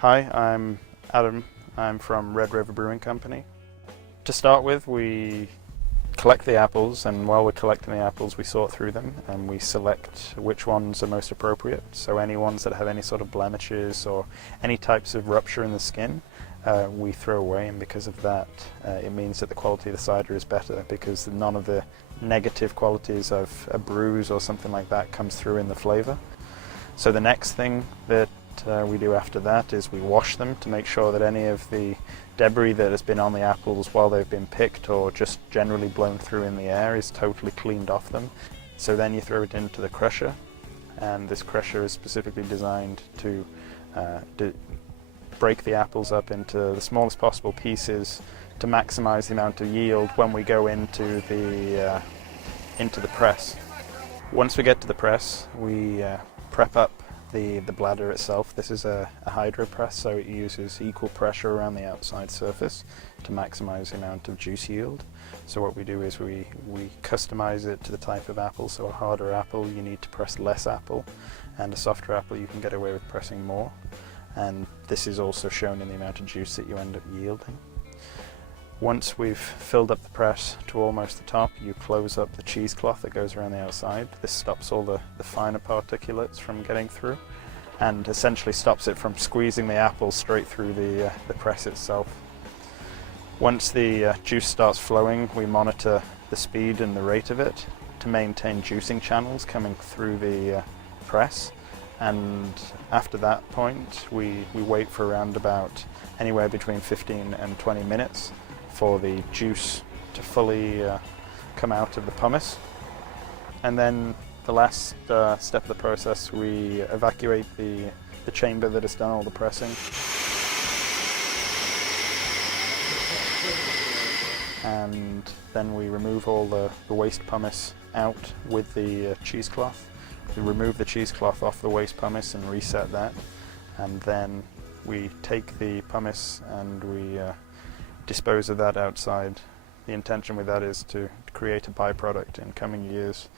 Hi, I'm Adam. I'm from Red Rover Brewing Company. To start with, we collect the apples, and while we're collecting the apples we sort through them and we select which ones are most appropriate. So any ones that have any sort of blemishes or any types of rupture in the skin we throw away, and because of that it means that the quality of the cider is better, because none of the negative qualities of a bruise or something like that comes through in the flavour. So the next thing that we do after that is we wash them to make sure that any of the debris that has been on the apples while they've been picked or just generally blown through in the air is totally cleaned off them. So then you throw it into the crusher, and this crusher is specifically designed to break the apples up into the smallest possible pieces to maximize the amount of yield when we go into the press. Once we get to the press, we prep up the bladder itself. This is a hydro press, so it uses equal pressure around the outside surface to maximize the amount of juice yield. So what we do is we customize it to the type of apple. So a harder apple, you need to press less apple, and a softer apple, you can get away with pressing more. And this is also shown in the amount of juice that you end up yielding. Once we've filled up the press to almost the top, you close up the cheesecloth that goes around the outside. This stops all the finer particulates from getting through, and essentially stops it from squeezing the apple straight through the press itself. Once the juice starts flowing, we monitor the speed and the rate of it to maintain juicing channels coming through the press. And after that point, we wait for around about anywhere between 15 and 20 minutes for the juice to fully come out of the pumice. And then the last step of the process, we evacuate the chamber that has done all the pressing. And then we remove all the waste pumice out with the cheesecloth. We remove the cheesecloth off the waste pumice and reset that, and then we take the pumice and we dispose of that outside. The intention with that is to create a byproduct in coming years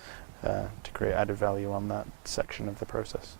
to create added value on that section of the process.